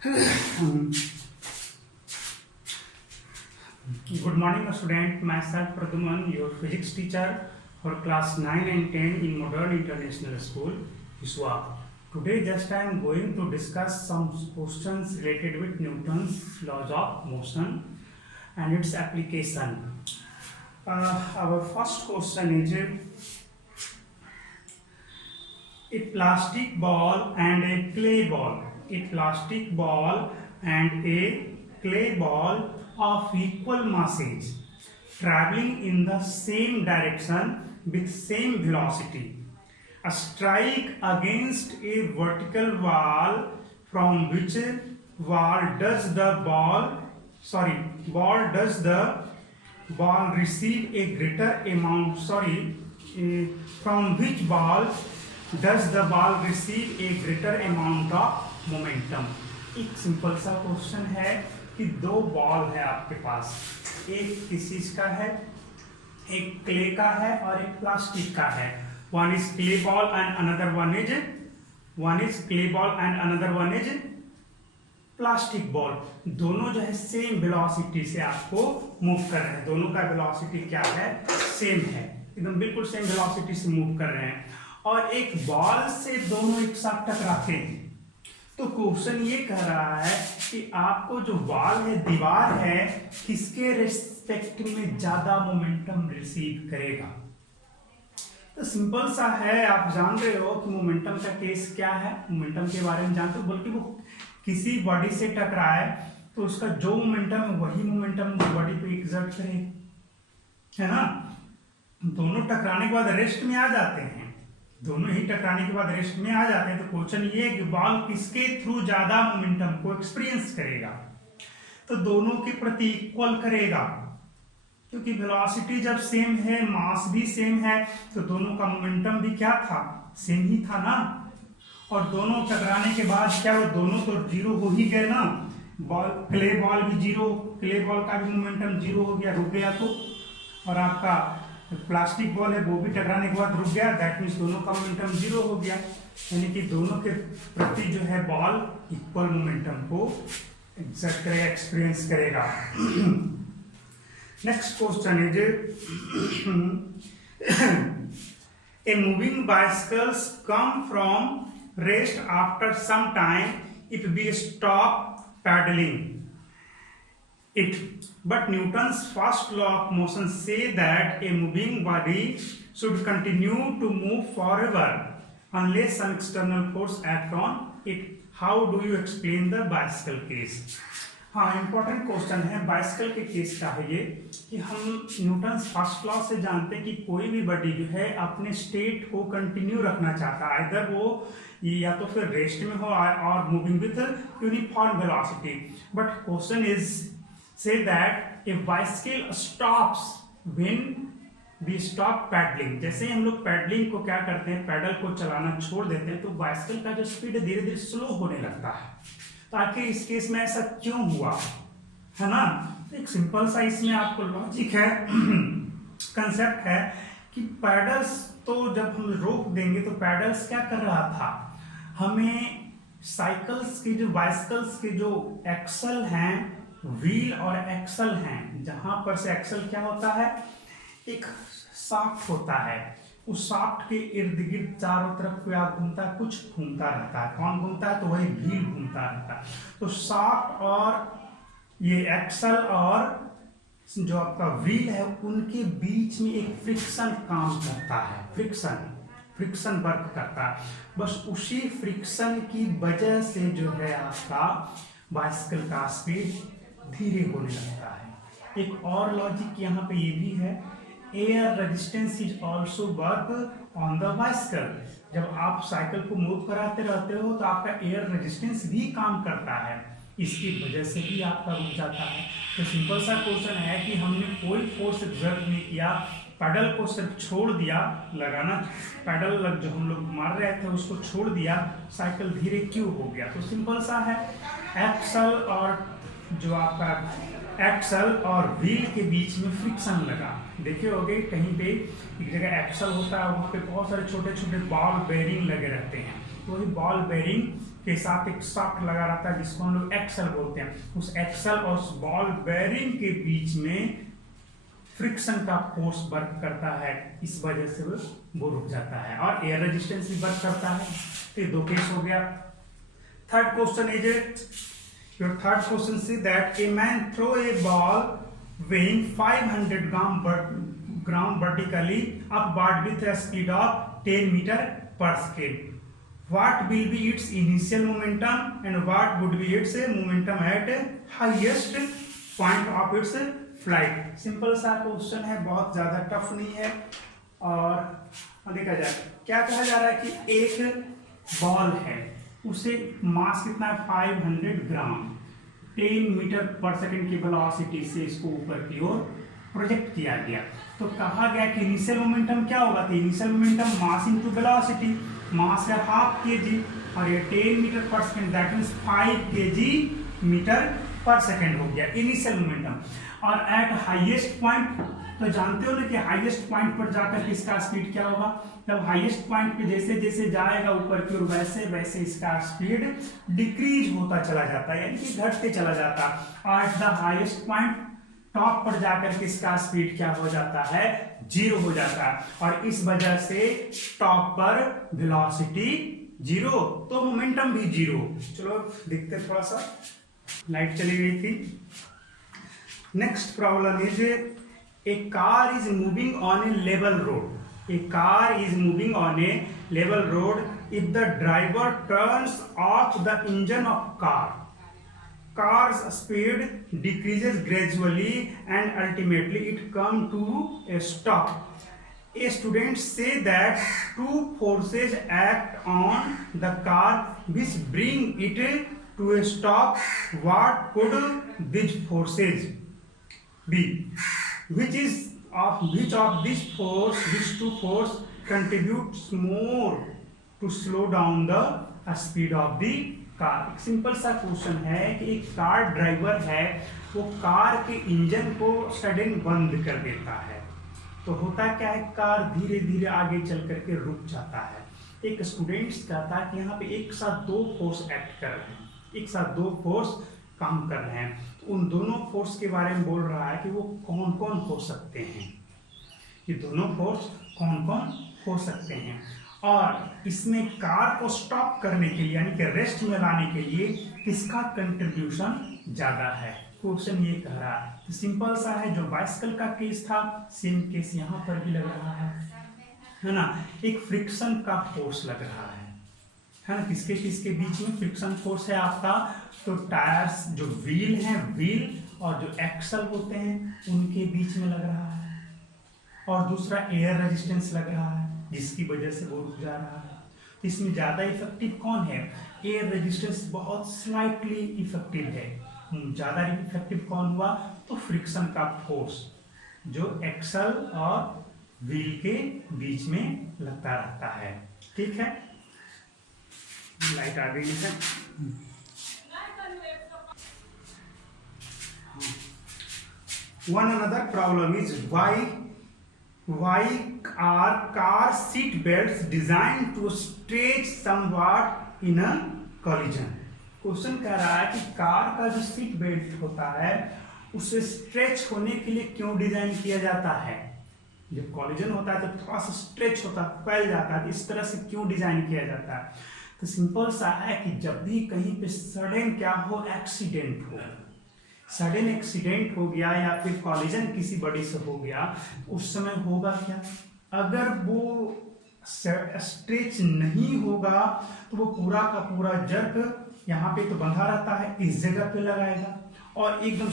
Good morning, student. Myself Praduman, your physics teacher for class 9 and 10 in Modern International School, ISWA. Today, just I am going to discuss some questions related with Newton's laws of motion and its application. Our first question is: a plastic ball and a clay ball. A plastic ball and a clay ball of equal masses traveling in the same direction with same velocity strike against a vertical wall, from which wall does the ball receive a greater amount from which ball does the ball receive a greater amount of momentum. एक simple सा question है कि दो ball है आपके पास, एक किस चीज का है, एक क्ले का है और एक प्लास्टिक का है। One is clay ball and another one is plastic ball. दोनों जो है सेम वेलोसिटी से आपको मूव कर रहे हैं, दोनों का वेलोसिटी क्या है, सेम है, एकदम बिल्कुल सेम वेलोसिटी से मूव कर रहे हैं। और एक बॉल से दोनों एक साथ टकराते हैं। तो क्वेश्चन ये कह रहा है कि आपको जो वॉल है, दीवार है, किसके रिस्पेक्ट में ज्यादा मोमेंटम रिसीव करेगा। तो सिंपल सा है, आप जान रहे हो कि मोमेंटम का केस क्या है, मोमेंटम के बारे में जानते हो। बल्कि वो किसी बॉडी से टकराए तो उसका जो मोमेंटम है वही मोमेंटम बॉडी पे एग्जर्ट करे, है ना। दोनों टकराने के बाद रेस्ट में आ जाते हैं, दोनों ही टकराने के बाद रेस्ट में आ जाते हैं। तो क्वेश्चन ये है कि बॉल किसके थ्रू ज्यादा मोमेंटम को एक्सपीरियंस करेगा। तो दोनों के प्रति इक्वल करेगा, क्योंकि वेलोसिटी जब सेम है, मास भी सेम है, तो दोनों का मोमेंटम भी क्या था, सेम ही था ना। और दोनों टकराने के बाद क्या, वो दोनों तो जीरो हो ही गए ना। क्ले बॉल भी जीरो, क्ले बॉल का भी मोमेंटम जीरो हो गया, रुक गया तो। और आपका प्लास्टिक बॉल है, वो भी टकराने के बाद रुक गया, दैट मीन्स दोनों का मोमेंटम जीरो हो गया। यानी कि दोनों के प्रति जो है बॉल इक्वल मोमेंटम को एक्सर्ट करेगा, एक्सपीरियंस करेगा। Next question is: a moving bicycles come from rest after some time if we stop pedalling it, but Newton's first law of motion say that a moving body should continue to move forever unless some external force act on it. How do you explain the bicycle case? हाँ, important question है। Bicycle के case का है ये कि हम Newton's first law से जानते हैं कि कोई भी बॉडी जो है अपने स्टेट को कंटिन्यू रखना चाहता है, इधर वो या तो फिर रेस्ट में हो और moving with uniform velocity. But question is say that a bicycle stops when we stop paddling। जैसे ही हम लोग पैडलिंग को क्या करते हैं, पैडल को चलाना छोड़ देते हैं, तो बाइसिकल का जो स्पीड धीरे धीरे स्लो होने लगता है। तो आखिर इस केस में ऐसा क्यों हुआ, है ना। तो एक सिंपल सा इसमें आपको लॉजिक है, कंसेप्ट है कि पैडल्स तो जब हम रोक देंगे तो पैडल्स क्या कर रहा था, हमें साइकिल्स के जो बाइसिकल्स के जो एक्सल हैं, व्हील और एक्सल हैं, जहां पर से एक्सल क्या होता है, एक शाफ्ट होता है, उस शाफ्ट के इर्द गिर्द चारों तरफ क्या घूमता है, कुछ घूमता रहता है। कौन घूमता है, तो वही व्हील घूमता रहता है। तो शाफ्ट और ये एक्सल और जो आपका व्हील है, उनके बीच में एक फ्रिक्शन काम करता है, फ्रिक्शन वर्क करता है। बस उसी फ्रिक्शन की वजह से जो है आपका बाइसिकल का स्पीड धीरे होने लगता है। एक और लॉजिक यहाँ पे ये भी है, air resistance is also work on the bicycle. जब आप साइकिल को मूव कराते रहते हो तो आपका एयर रेजिस्टेंस भी काम करता है, इसकी वजह से भी आपका रुक जाता है। तो सिंपल सा क्वेश्चन है कि हमने कोई फोर्स एक्सर्ट नहीं किया, पैडल को सिर्फ छोड़ दिया, लगाना पैडल जो हम लोग मार रहे थे उसको छोड़ दिया, साइकिल धीरे क्यों हो गया। तो सिंपल सा है, एक्सल और जो आपका एक्सल और व्हील के बीच में फ्रिक्शन लगा। देखे होगे कहीं पे एक जगह एक्सल होता है, वहाँ पे बहुत सारे छोटे छोटे बॉल बेरिंग लगे रहते हैं, तो वही बॉल बेरिंग के साथ एक सॉफ्ट लगा रहता है जिसको हम लोग एक्सल बोलते हैं, उस एक्सल और उस बॉल बेरिंग के बीच में फ्रिक्शन का फोर्स वर्क करता है, इस वजह से वो रुक जाता है, और एयर रेजिस्टेंस भी वर्क करता है। तो ये दो केस हो गया। Third question is your third question से that a man throw a ball weighing 500 gram vertically upward with a speed of 10 meter per second. What will be its initial momentum and what would be its momentum at highest point of its flight? Simple सा question है, बहुत ज्यादा tough नहीं है। और देखा जाए क्या कहा जा रहा है कि एक बॉल है, उसे मास कितना है 500 ग्राम, 10 मीटर पर सेकेंड की वेलोसिटी से इसको ऊपर की ओर प्रोजेक्ट किया गया। तो कहा गया कि इनिशियल मोमेंटम क्या होगा, तो initial momentum mass into velocity, mass है हाफ kg और ये 10 metre per second, that means 5 kg metre per second हो गया इनिशियल मोमेंटम। और एट हाईएस्ट पॉइंट, तो जानते हो ना कि हाईएस्ट पॉइंट पर जाकर इसका स्पीड क्या होगा, जब हाईएस्ट पॉइंट पे जैसे जैसे जाएगा ऊपर की ओर वैसे वैसे इसका स्पीड डिक्रीज होता चला जाता है, यानी कि घटते चला जाता है। और at the highest point top पर जाकर इसका स्पीड क्या हो जाता है, 0 हो जाता है, और इस वजह से टॉप पर वेलोसिटी 0 तो मोमेंटम भी 0। चलो देखते थोड़ा सा, लाइट चली गई थी। Next problem is a car is moving on A level road, a car is moving on a level road. If the driver turns off the engine of car's speed decreases gradually and ultimately it come to a stop. A student say that two forces act on the car which bring it to a stop. What could these forces be? Which of these two force contributes more to slow down the speed of the car? एक simple सा question है कि एक car driver है, वो car के engine को sudden बंद कर देता है, तो होता क्या है, कार धीरे धीरे आगे चल करके रुक जाता है। एक स्टूडेंट्स कहता है कि यहाँ पे एक साथ दो फोर्स एक्ट कर रहे हैं, एक साथ दो फोर्स काम कर रहे हैं, तो उन दोनों फोर्स के बारे में बोल रहा है कि वो कौन कौन हो सकते हैं, ये दोनों फोर्स कौन कौन हो सकते हैं, और इसमें कार को स्टॉप करने के लिए यानी कि रेस्ट में लाने के लिए किसका कंट्रीब्यूशन ज्यादा है, क्वेश्चन ये कह रहा है। तो सिंपल सा है, जो बाइसिकल का केस था सेम केस यहाँ पर भी लग रहा है ना, एक फ्रिक्शन का फोर्स लग रहा है ना, किसके किसके बीच में फ्रिक्शन फोर्स है आपका, तो टायर्स जो व्हील हैं, व्हील और जो एक्सल होते हैं उनके बीच में लग रहा है, और दूसरा एयर रेजिस्टेंस लग रहा है जिसकी वजह से वो रुक जा रहा है। तो इसमें ज्यादा इफेक्टिव कौन है, एयर रेजिस्टेंस बहुत स्लाइटली इफेक्टिव है, ज्यादा इफेक्टिव कौन हुआ, तो फ्रिक्शन का फोर्स जो एक्सल और व्हील के बीच में लगता रहता है। ठीक है, लाइट आ गई है। One another problem is why are car seat belts designed to stretch somewhat in a collision? Question कह रहा है कि कार का जो सीट बेल्ट होता है उसे स्ट्रेच होने के लिए क्यों डिजाइन किया जाता है, जब कॉलिजन होता है तो थोड़ा सा स्ट्रेच होता है, फैल जाता है, इस तरह से क्यों डिजाइन किया जाता है। तो सिंपल सा है कि जब भी कहीं पे सडन क्या हो, एक्सीडेंट हो, सडन एक्सीडेंट हो गया या फिर कॉलिजन किसी बड़ी से हो गया, उस समय होगा क्या, अगर वो स्ट्रेच नहीं होगा तो वो पूरा का पूरा जर्क यहाँ पे तो बंधा रहता है, इस जगह पे लगाएगा और एकदम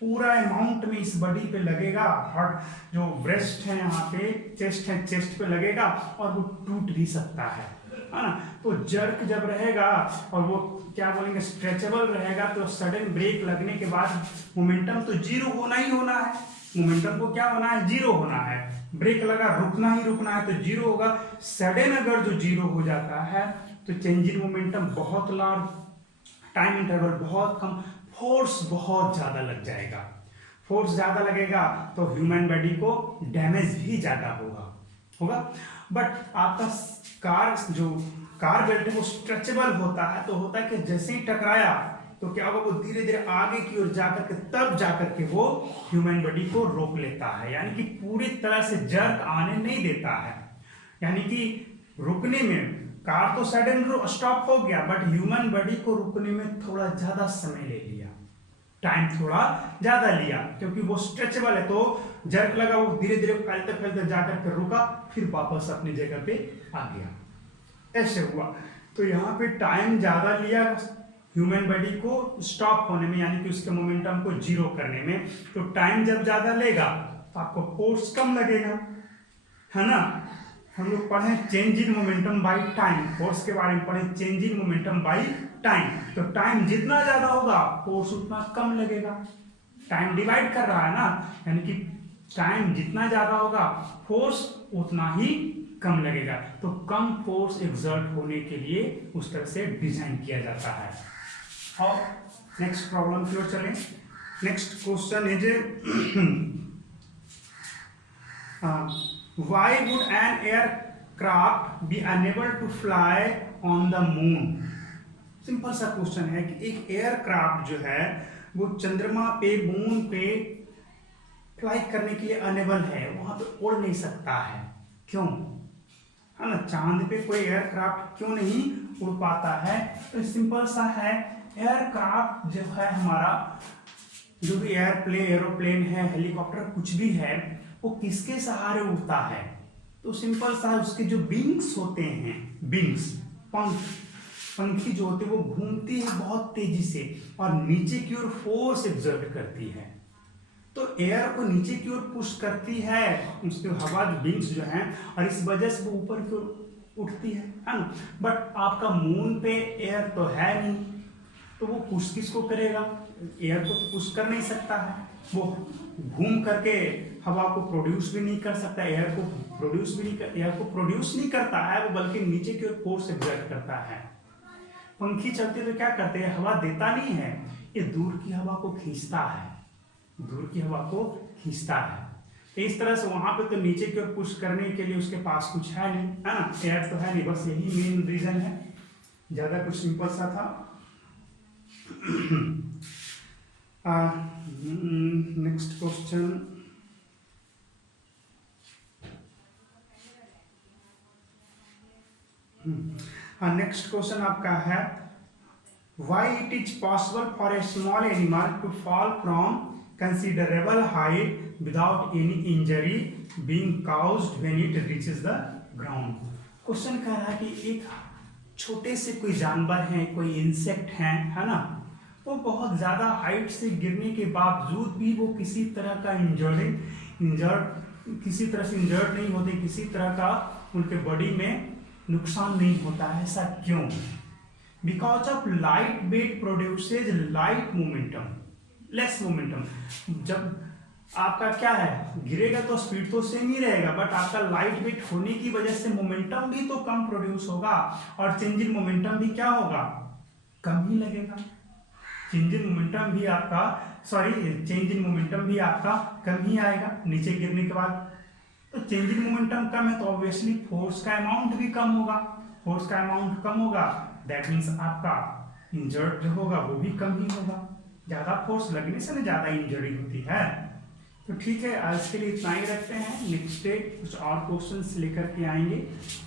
पूरा अमाउंट में इस बॉडी पे लगेगा, हार्ट जो ब्रेस्ट है यहाँ पे, चेस्ट है, चेस्ट पे लगेगा और वो टूट भी सकता है ना। तो जर्क जब रहेगा और वो क्या बोलेंगे स्ट्रेचेबल रहेगा, तो सडन ब्रेक लगने के बाद मोमेंटम तो जीरो होना ही होना है, मोमेंटम को क्या होना है, जीरो होना है, ब्रेक लगा रुकना ही रुकना है तो जीरो होगा। सडन अगर जो जीरो हो जाता है तो चेंज इन मोमेंटम बहुत लार्ज, टाइम इंटरवल बहुत कम, फोर्स बहुत ज्यादा लग जाएगा, फोर्स ज्यादा लगेगा तो ह्यूमन बॉडी को डैमेज भी ज्यादा होगा। बट आपका कार जो कार बेल्ट है वो स्ट्रेचेबल होता है, तो होता है कि जैसे ही टकराया तो क्या होगा, वो धीरे धीरे आगे की ओर जाकर के तब जाकर के वो ह्यूमन बॉडी को रोक लेता है, यानी कि पूरी तरह से जर्क आने नहीं देता है। यानी कि रुकने में कार तो सडन स्टॉप हो गया, बट ह्यूमन बॉडी को रुकने में थोड़ा ज्यादा समय ले लिया, टाइम थोड़ा ज्यादा लिया, क्योंकि वो स्ट्रेचेबल है। तो जर्क लगा, वो धीरे धीरे फैलते फैलते जाकर के रुका, फिर वापस अपनी जगह पे आ गया, ऐसे हुआ। तो यहाँ पे टाइम ज्यादा लिया ह्यूमन बॉडी को स्टॉप होने में, यानी कि उसके मोमेंटम को जीरो करने में। तो टाइम जब ज्यादा लेगा तो आपको फोर्स कम लगेगा, है ना। हम लोग पढ़े change in momentum by time, force के बारे में पढ़े change in momentum by time. तो टाइम जितना ज्यादा होगा फोर्स उतना कम लगेगा, टाइम डिवाइड कर रहा है ना, यानी कि टाइम जितना ज्यादा होगा फोर्स उतना ही कम लगेगा। तो कम फोर्स एक्सर्ट होने के लिए उस तरह से डिजाइन किया जाता है। और नेक्स्ट प्रॉब्लम की ओर चलें। Next question is why would an aircraft be unable to fly on the moon. Simple सा क्वेश्चन है कि एक एयरक्राफ्ट जो है वो चंद्रमा पे, मून पे फ्लाई करने के लिए अनेबल है, वहां पे उड़ नहीं सकता है, क्यों, है ना। चांद पे कोई एयरक्राफ्ट क्यों नहीं उड़ पाता है? तो सिंपल सा है, एयरक्राफ्ट जो है हमारा, जो भी एरोप्लेन है, हेलीकॉप्टर कुछ भी है, वो किसके सहारे उड़ता है? तो सिंपल सा है, उसके जो विंग्स होते हैं, विंग्स, पंखी जो होते हैं, वो घूमती है बहुत तेजी से और नीचे की ओर फोर्स एक्सर्ट करती है। तो एयर को नीचे की ओर पुश करती है उसके हवा विंग्स जो हैं, और इस वजह से वो ऊपर की ओर उठती है ना। बट आपका मून पे एयर तो है नहीं, तो वो पुश किसको करेगा? एयर को तो पुश कर नहीं सकता है, वो घूम करके हवा को प्रोड्यूस भी नहीं कर सकता, एयर को प्रोड्यूस नहीं करता है वो, बल्कि नीचे की ओर फोर्स एक्सर्ट करता है। पंखी चलते तो क्या करते हैं, हवा देता नहीं है, ये दूर की हवा को खींचता है, तो इस तरह से वहां पे तो नीचे की ओर पुश करने के लिए उसके पास कुछ है नहीं, है ना, एयर तो है नहीं, बस यही मेन रीजन है, ज्यादा कुछ सिंपल सा था। नेक्स्ट क्वेश्चन, नेक्स्ट क्वेश्चन आपका है, why it is possible for a small animal to fall from considerable height without any injury being caused when it reaches the ground. Question कह रहा है कि एक छोटे से कोई जानवर है, कोई इंसेक्ट है ना, वो बहुत ज्यादा हाइट से गिरने के बावजूद भी वो किसी तरह का किसी तरह से इंजर्ड नहीं होते, किसी तरह का उनके बॉडी में नुकसान नहीं होता है। ऐसा क्यों? Because of light weight produces light momentum, less momentum. जब आपका क्या है, गिरेगा तो स्पीड तो सेम ही रहेगा, बट आपका लाइट वेट होने की वजह से मोमेंटम भी तो कम प्रोड्यूस होगा, और चेंज इन मोमेंटम भी क्या होगा, कम ही लगेगा। चेंज इन मोमेंटम भी आपका कम ही आएगा नीचे गिरने के बाद। तो चेंज इन मोमेंटम कम है तो ऑब्वियसली फोर्स का अमाउंट भी कम होगा, फोर्स का अमाउंट कम होगा, दैट मीन्स आपका इंजर्ड जो होगा वो भी कम ही होगा। ज्यादा फोर्स लगने से ना ज्यादा इंजरी होती है। तो ठीक है, आज के लिए इतना ही रखते हैं, नेक्स्ट डे कुछ और क्वेश्चंस लेकर के आएंगे।